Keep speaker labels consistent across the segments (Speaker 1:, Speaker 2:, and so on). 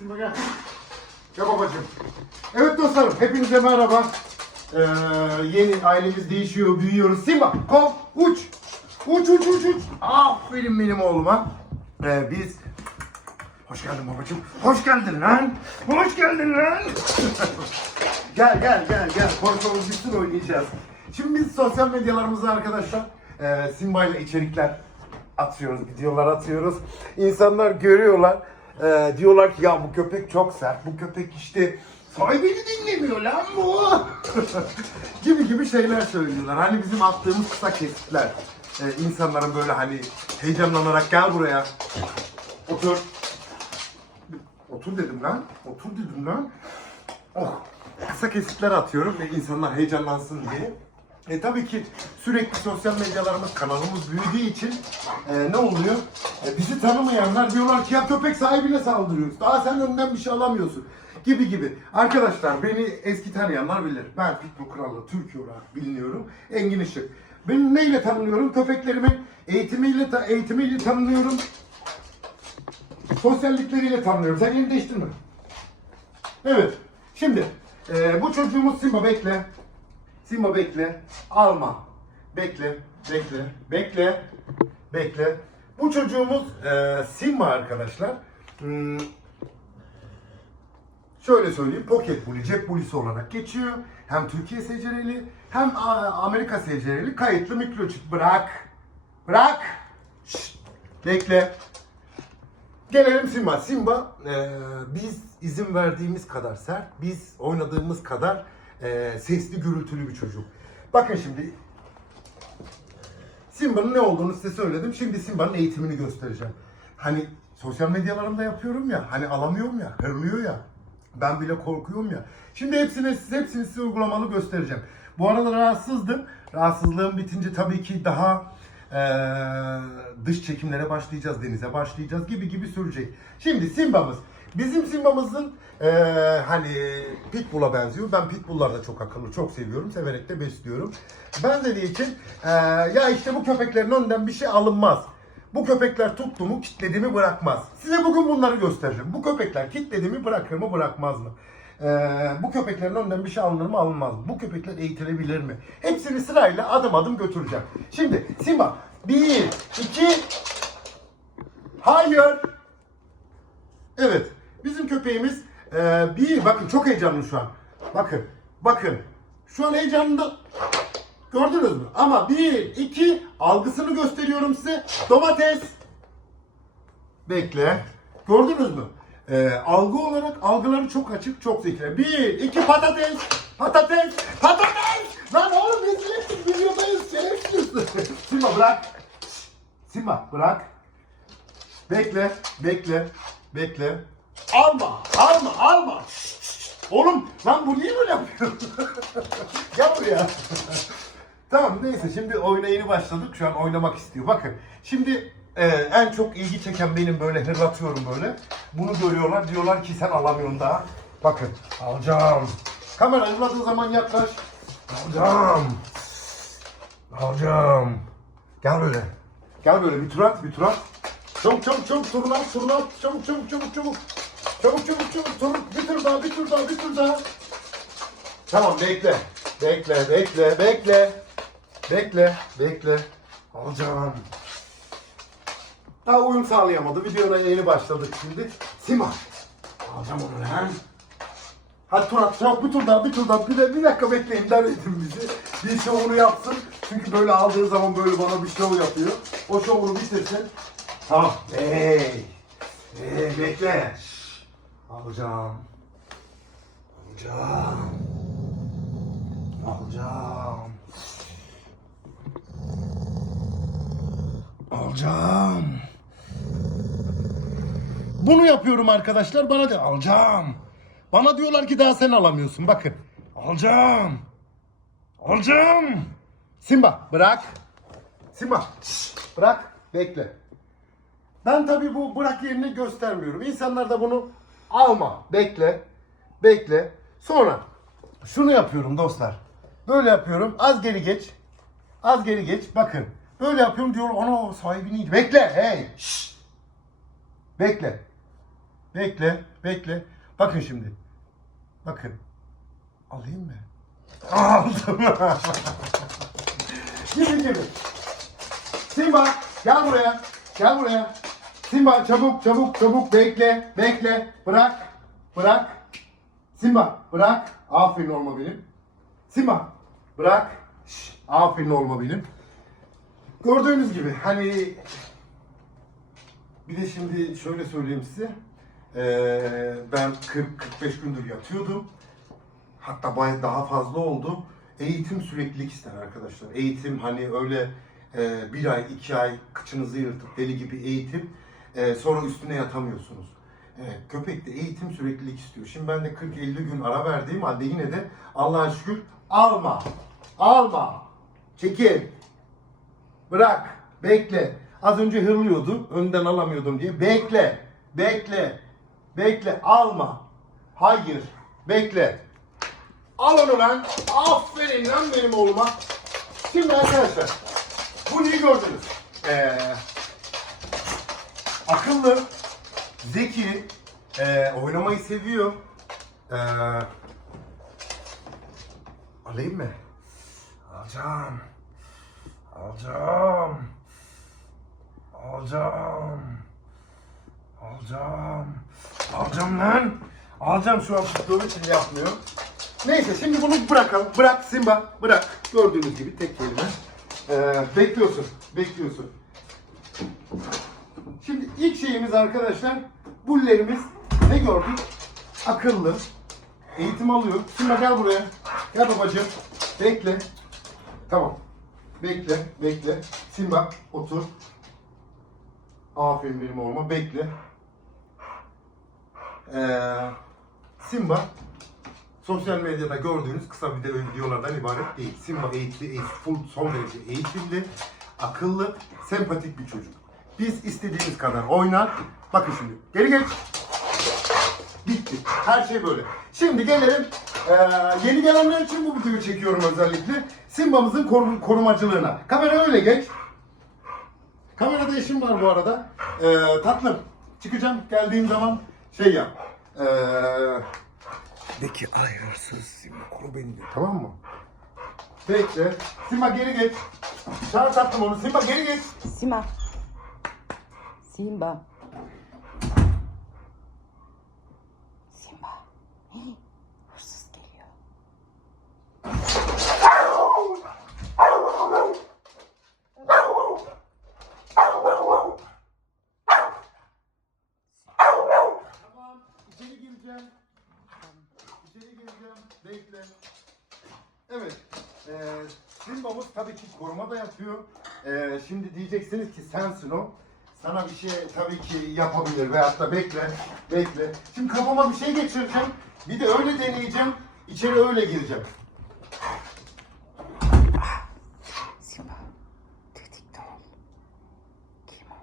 Speaker 1: Simba gel. Gel babacığım. Evet dostlarım hepinize merhaba. Ee, yeni ailemiz değişiyor, büyüyoruz. Simba kov uç. Uç uç uç uç. Aferin benim oğluma. Ee, biz Hoş geldin babacığım. Hoş geldin lan. Hoş geldin lan. gel gel gel gel. Konsolumuz bitsin oynayacağız. Şimdi biz sosyal medyalarımızda arkadaşlar e, Simba ile içerikler atıyoruz, videolar atıyoruz. İnsanlar görüyorlar. E, diyorlar ki ya bu köpek çok sert. Bu köpek işte sahibini dinlemiyor lan bu. gibi gibi şeyler söylüyorlar. Hani bizim attığımız kısa kesitler. E, insanların böyle hani heyecanlanarak gel buraya. Otur. Otur dedim lan. Otur dedim lan. Oh. Kısa kesitler atıyorum ve insanlar heyecanlansın diye. E tabii ki sürekli sosyal medyalarımız, kanalımız büyüdüğü için e, ne oluyor? E, bizi tanımayanlar diyorlar ki ya köpek sahibine saldırıyoruz. Daha sen önünden bir şey alamıyorsun. Gibi gibi. Arkadaşlar beni eski tanıyanlar bilir. Ben Pitbull Kralı Türkiye olarak biliniyorum. Engin Işık. Ben neyle tanınıyorum? Köpeklerimin eğitimiyle, ta- eğitimiyle tanınıyorum. Sosyallikleriyle tanınıyorum. Sen yeni değiştirme. Evet. Şimdi e, bu çocuğumuz Simba bekle. Simba bekle. Alma. Bekle. Bekle. Bekle. Bekle. Bu çocuğumuz e, Simba arkadaşlar. Hmm, şöyle söyleyeyim. Pocket Bully, cep bulisi olarak geçiyor. Hem Türkiye secereli hem Amerika secereli kayıtlı mikroçip. Bırak. Bırak. Şşt. Bekle. Gelelim Simba. Simba e, biz izin verdiğimiz kadar sert, biz oynadığımız kadar e, sesli gürültülü bir çocuk. Bakın şimdi Simba'nın ne olduğunu size söyledim. Şimdi Simba'nın eğitimini göstereceğim. Hani sosyal medyalarımda yapıyorum ya, hani alamıyorum ya, hırlıyor ya. Ben bile korkuyorum ya. Şimdi hepsini hepsini size uygulamalı göstereceğim. Bu arada rahatsızdım. Rahatsızlığım bitince tabii ki daha eee, dış çekimlere başlayacağız, denize başlayacağız gibi gibi sürecek. Şimdi Simba'mız. Bizim Simba'mızın eee, hani Pitbull'a benziyor. Ben Pitbull'lar da çok akıllı, çok seviyorum. Severek de besliyorum. Benzediği için eee, ya işte bu köpeklerin önünden bir şey alınmaz. Bu köpekler tuttu mu kitlediğimi bırakmaz. Size bugün bunları göstereceğim. Bu köpekler kitlediğimi bırakır mı bırakmaz mı? Ee, bu köpeklerin önünden bir şey alınır mı alınmaz mı? Bu köpekler eğitilebilir mi? Hepsini sırayla adım adım götüreceğim. Şimdi Simba bir, iki, hayır. Evet bizim köpeğimiz e, bir bakın çok heyecanlı şu an. Bakın bakın şu an heyecanlı Gördünüz mü? Ama bir, iki, algısını gösteriyorum size. Domates. Bekle. Gördünüz mü? Ee, algı olarak algıları çok açık, çok zeki. Bir, iki, patates. Patates. Patates. Lan oğlum rezil videodayız. Şerefsiz. Simba bırak. Simba bırak. Bekle, bekle, bekle. Alma, alma, alma. Oğlum lan bu niye böyle yapıyor? Gel buraya. Tamam neyse şimdi oyuna yeni başladık. Şu an oynamak istiyor. Bakın şimdi e, en çok ilgi çeken benim böyle hırlatıyorum böyle. Bunu görüyorlar diyorlar ki sen alamıyorsun daha. Bakın alacağım. Kamera hırladığı zaman yaklaş. Alacağım. Alacağım. Gel böyle. Gel böyle bir tur at bir tur at. Çabuk çabuk çabuk turun at turun at. Çabuk çabuk çabuk çabuk. Çabuk çabuk çabuk tur. Bir tur daha bir tur daha bir tur daha. Tamam bekle. Bekle bekle bekle. Bekle, bekle. Alacağım. Daha uyum sağlayamadı. Videoya yeni başladık şimdi. Sima. Alacağım onu lan. Hadi tur at. Çabuk bir tur daha, bir tur daha. Bir, de, bir dakika bekleyin demedim bizi. Bir şovunu yapsın. Çünkü böyle aldığı zaman böyle bana bir şov yapıyor. O şovunu bitirsin. Tamam. Hey. Hey bekle. Şşş. Alacağım. Alacağım. Alacağım. Alacağım. Bunu yapıyorum arkadaşlar. Bana de alacağım. Bana diyorlar ki daha sen alamıyorsun. Bakın. Alacağım. Alacağım. Simba bırak. Simba bırak. Bekle. Ben tabii bu bırak yerini göstermiyorum. İnsanlar da bunu alma. Bekle. Bekle. Sonra şunu yapıyorum dostlar. Böyle yapıyorum. Az geri geç. Az geri geç. Bakın. Böyle yapıyorum diyor. Ana sahibini. Bekle. Hey. Şşş. Bekle. Bekle, bekle. Bakın şimdi. Bakın. Alayım mı? Aldım. gibi gibi. Simba gel buraya. Gel buraya. Simba çabuk çabuk çabuk bekle bekle. Bırak. Bırak. Simba bırak. Aferin olma benim. Simba bırak. Şş, aferin olma benim. Gördüğünüz gibi hani bir de şimdi şöyle söyleyeyim size. Ee, ben 40-45 gündür yatıyordum. Hatta bayağı daha fazla oldu. Eğitim süreklilik ister arkadaşlar. Eğitim hani öyle e, bir ay, iki ay kıçınızı yırtıp deli gibi eğitim e, sonra üstüne yatamıyorsunuz. E, köpek de eğitim süreklilik istiyor. Şimdi ben de 40-50 gün ara verdiğim halde yine de Allah'a şükür alma, alma, çekil, bırak, bekle. Az önce hırlıyordu, önden alamıyordum diye. Bekle, bekle, bekle, alma. Hayır, bekle. Al onu lan. Aferin lan benim oğluma. Şimdi arkadaşlar, bu neyi gördünüz? Ee, akıllı, zeki, ee, oynamayı seviyor. Ee, alayım mı? Alacağım. Alacağım. Alacağım. Alacağım. Alacağım lan. Alacağım şu an tuttuğum için yapmıyor. Neyse şimdi bunu bırakalım. Bırak Simba. Bırak. Gördüğünüz gibi tek kelime. Ee, bekliyorsun. Bekliyorsun. Şimdi şeyimiz arkadaşlar bullerimiz ne gördük? Akıllı. Eğitim alıyor. Simba gel buraya. Gel babacığım. Bekle. Tamam. Bekle, bekle. Simba otur. Aferin benim oğluma. Bekle. Ee, Simba sosyal medyada gördüğünüz kısa video videolardan ibaret değil. Simba eğitimli, eğitim, son derece eğitimli, akıllı, sempatik bir çocuk. Biz istediğimiz kadar oynar. Bakın şimdi. Geri geç. Bitti. Her şey böyle. Şimdi gelelim eee, yeni gelenler için bu videoyu çekiyorum özellikle. Simba'mızın korum- korumacılığına. Kamera öyle geç. Kamerada işim var bu arada. Eee tatlım çıkacağım geldiğim zaman şey yap. Eee de ki Simba koru beni de tamam mı? Bekle. Simba geri geç. Çağır tatlım onu. Simba geri geç.
Speaker 2: Sima. Simba. Simba. Hey, hırsız geliyor.
Speaker 1: Tamam. İçeri gireceğim. İçeri gireceğim. Bekle. Evet. Ee, Simba'mız tabii ki koruma da yapıyor. Ee, şimdi diyeceksiniz ki sensin o. Sana bir şey tabii ki yapabilir veyahut da bekle, bekle. Şimdi kafama bir şey geçireceğim. Bir de öyle deneyeceğim. İçeri öyle gireceğim.
Speaker 2: Simba. Tetikte ol. Kim o?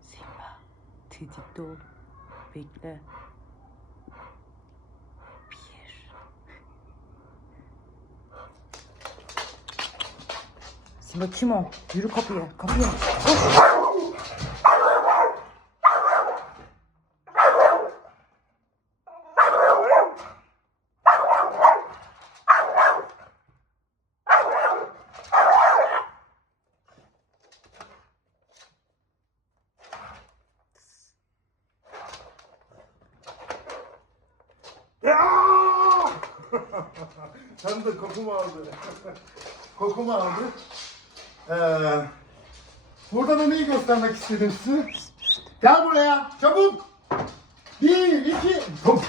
Speaker 2: Simba. Tetikte ol. Bekle. Bir. Simba kim o? Yürü kapıya. Kapıya. Koş.
Speaker 1: Aa! Sen de kokumu aldı. kokumu aldı. Ee, burada da neyi göstermek istedim size? Gel buraya, çabuk. Bir, iki.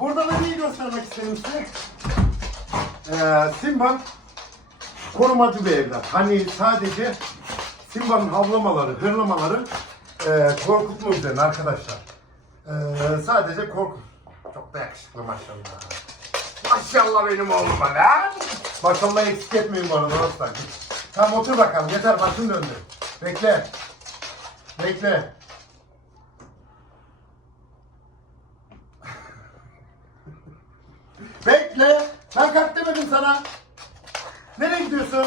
Speaker 1: Burada da neyi göstermek istedim size? Ee, Simba korumacı bir evlat. Hani sadece Simba'nın havlamaları, hırlamaları e, korkutma üzerine arkadaşlar. Ee, sadece korku. Çok da yakışıklı maşallah. Maşallah benim oğluma lan. Maşallah eksik etmeyin bu arada dostlar. Tamam otur bakalım yeter başım döndü. Bekle. Bekle. Bekle. Ben kalk demedim sana. Nereye gidiyorsun?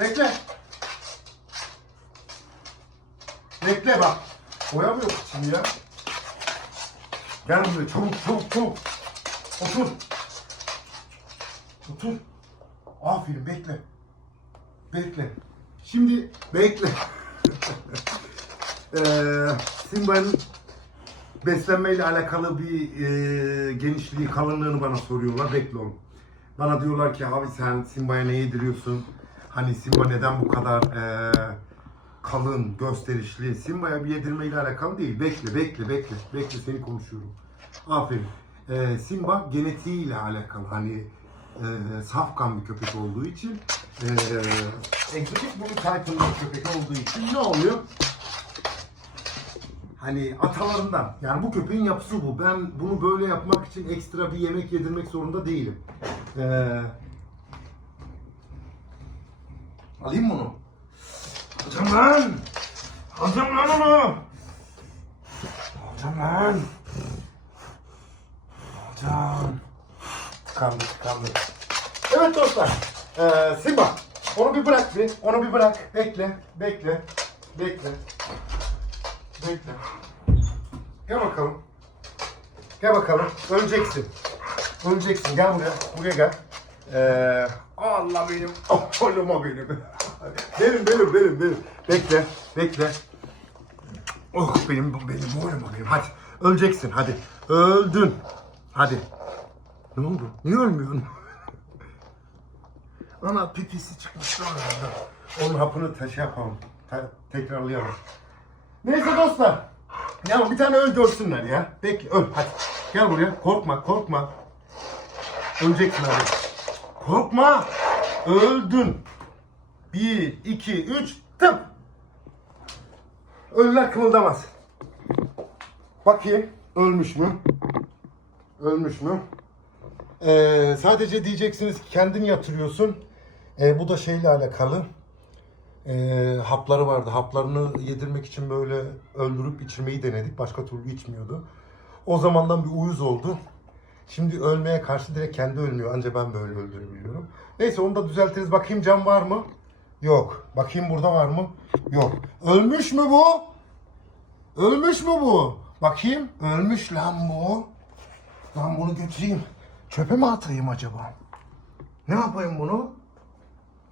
Speaker 1: Bekle. Bekle bak. Boya mı yok şimdi ya? Gel buraya çabuk çabuk çabuk. Otur. Otur. Aferin bekle. Bekle. Şimdi bekle. Eee Simba'nın beslenmeyle alakalı bir eee, genişliği, kalınlığını bana soruyorlar. Bekle oğlum. Bana diyorlar ki abi sen Simba'ya ne yediriyorsun? Hani Simba neden bu kadar eee, kalın, gösterişli? Simba'ya bir yedirmeyle alakalı değil. Bekle, bekle, bekle. Bekle seni konuşuyorum. Aferin. Eee, Simba genetiğiyle alakalı. Hani eee safkan bir köpek olduğu için eee egzotik boyu tayfında bir köpek olduğu için ne oluyor? Hani atalarından. Yani bu köpeğin yapısı bu. Ben bunu böyle yapmak için ekstra bir yemek yedirmek zorunda değilim. Ee, alayım onu? Alacağım lan! Alacağım lan onu! Alacağım lan! Alacağım. Tıkandı, tıkandı. Evet dostlar. Ee, Simba. Onu bir bırak bir. Onu bir bırak. Bekle, bekle, bekle. Bekle. Gel bakalım. Gel bakalım. Öleceksin. Öleceksin. Gel buraya. Buraya gel. Ee, Allah benim. Oğluma benim. benim benim benim benim. Bekle. Bekle. Oh benim benim oğluma benim. Hadi. Öleceksin. Hadi. Öldün. Hadi. Ne oldu? Niye ölmüyorsun? Ana pipisi çıkmış orada. Onun hapını taşı yapalım. Te- tekrarlayalım. Neyse dostlar. Ya bir tane öl görsünler ya. Bekle öl hadi. Gel buraya. Korkma korkma. Öleceksin hadi. Korkma. Öldün. Bir, iki, üç, tıp. Ölüler kımıldamaz. Bakayım. Ölmüş mü? Ölmüş mü? Ee, sadece diyeceksiniz ki kendin yatırıyorsun. Ee, bu da şeyle alakalı. Ee, hapları vardı. Haplarını yedirmek için böyle öldürüp içirmeyi denedik. Başka türlü içmiyordu. O zamandan bir uyuz oldu. Şimdi ölmeye karşı direkt kendi ölmüyor. Ancak ben böyle öldürebiliyorum. Neyse onu da düzeltiriz. Bakayım cam var mı? Yok. Bakayım burada var mı? Yok. Ölmüş mü bu? Ölmüş mü bu? Bakayım. Ölmüş lan bu. Ben bunu götüreyim. Çöpe mi atayım acaba? Ne yapayım bunu?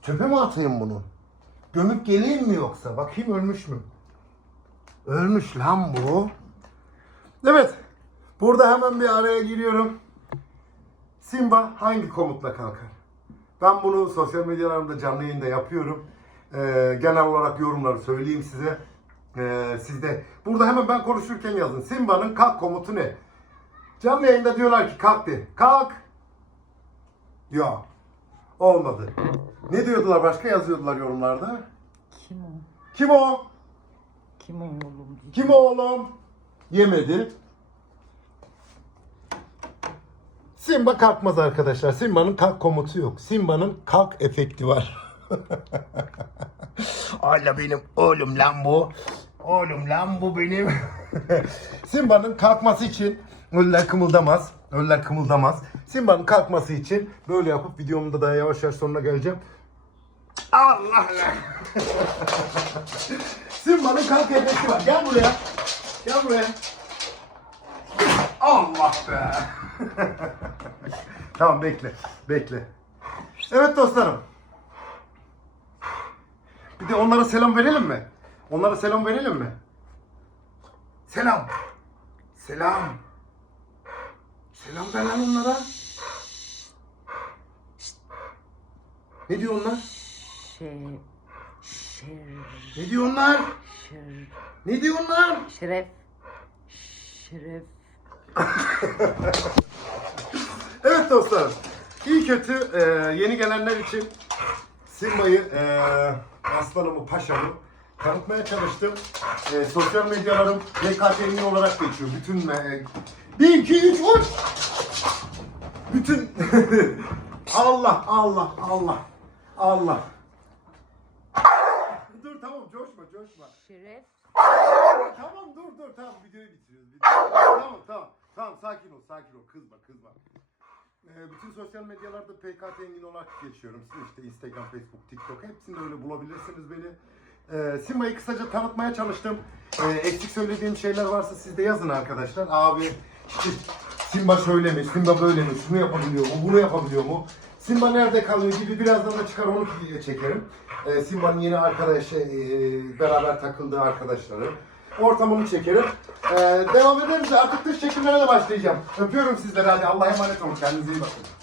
Speaker 1: Çöpe mi atayım bunu? Gömüp geleyim mi yoksa? Bakayım ölmüş mü? Ölmüş lan bu. Evet. Burada hemen bir araya giriyorum. Simba hangi komutla kalkar? Ben bunu sosyal medyalarımda canlı yayında yapıyorum. Ee, genel olarak yorumları söyleyeyim size. Ee, siz de burada hemen ben konuşurken yazın. Simba'nın kalk komutu ne? Canlı yayında diyorlar ki kalk de. Kalk. Yok. Olmadı. Ne diyordular başka yazıyordular yorumlarda?
Speaker 2: Kim o?
Speaker 1: Kim o?
Speaker 2: Kim o oğlum?
Speaker 1: Kim o oğlum? Yemedi. Simba kalkmaz arkadaşlar. Simba'nın kalk komutu yok. Simba'nın kalk efekti var. Ayla benim oğlum lan bu. Oğlum lan bu benim. Simba'nın kalkması için ölüler kımıldamaz. Ölüler kımıldamaz. Simba'nın kalkması için böyle yapıp videomda da yavaş yavaş sonuna geleceğim. Allah Allah. Simba'nın kalk efekti var. Gel buraya. Gel buraya. Allah be. tamam bekle. Bekle. Evet dostlarım. Bir de onlara selam verelim mi? Onlara selam verelim mi? Selam. Selam. Selam ver lan onlara. Ne diyor onlar?
Speaker 2: Şey... Şer...
Speaker 1: Ne diyor onlar?
Speaker 2: Şer...
Speaker 1: Ne diyor onlar?
Speaker 2: Şeref... Şeref...
Speaker 1: Evet dostlarım. İyi kötü e, yeni gelenler için Simba'yı, e, aslanımı, paşamı tanıtmaya çalıştım. E, sosyal medyalarım YKT'nin olarak geçiyor. Bütün e, 1, 2, 3, uç! Bütün Allah, Allah, Allah, Allah. dur tamam coşma, coşma.
Speaker 2: Şeref...
Speaker 1: Tamam dur dur tamam videoyu bitiriyoruz. Videoyu- Tamam tamam tamam sakin ol sakin ol kızma kızma. Ee, bütün sosyal medyalarda PKT Engin olarak geçiyorum. Siz işte Instagram, Facebook, TikTok hepsinde öyle bulabilirsiniz beni. Ee, Simba'yı kısaca tanıtmaya çalıştım. Ee, eksik söylediğim şeyler varsa siz de yazın arkadaşlar. Abi Simba şöyle mi, Simba böyle mi, şunu yapabiliyor mu, bunu yapabiliyor mu? Simba nerede kalıyor gibi birazdan da çıkar onu çekerim. Ee, Simba'nın yeni arkadaşı, e, beraber takıldığı arkadaşları. Ortamını çekerim. Ee, devam ederiz. Artık dış çekimlere de başlayacağım. Öpüyorum sizleri hadi. Allah'a emanet olun. Kendinize iyi bakın.